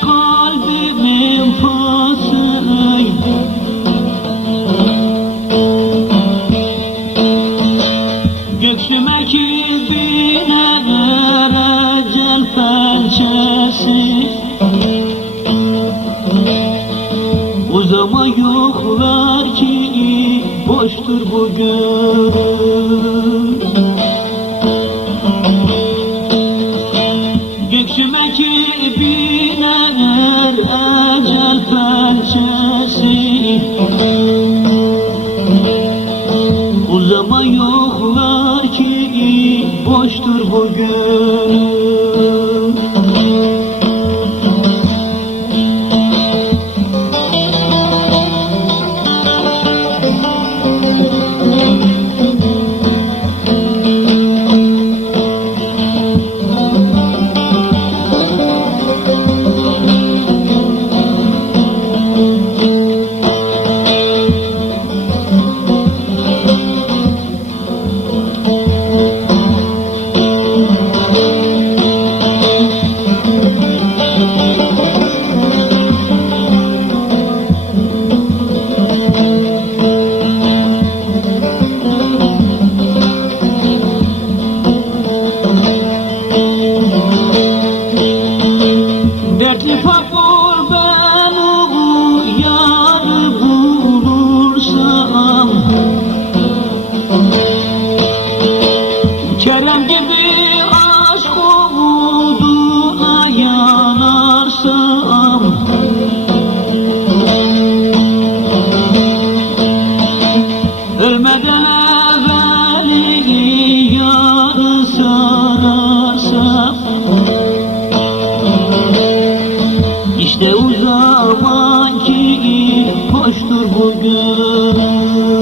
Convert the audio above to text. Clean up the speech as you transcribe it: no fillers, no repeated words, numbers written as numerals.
kalbimin fası, göksüme ki biner ecel pençesi. Uzama yoklar ki boştur bugün. Göksüme ki biner ecel pençesi. Uzama yoklar ki boştur bugün. Dertli fakir ben o yarı bulursam, Kerem gibi aşk umuduna yanarsam, ölmeden evveli yarı sararsam, İşte o zaman ki hoştur bugün.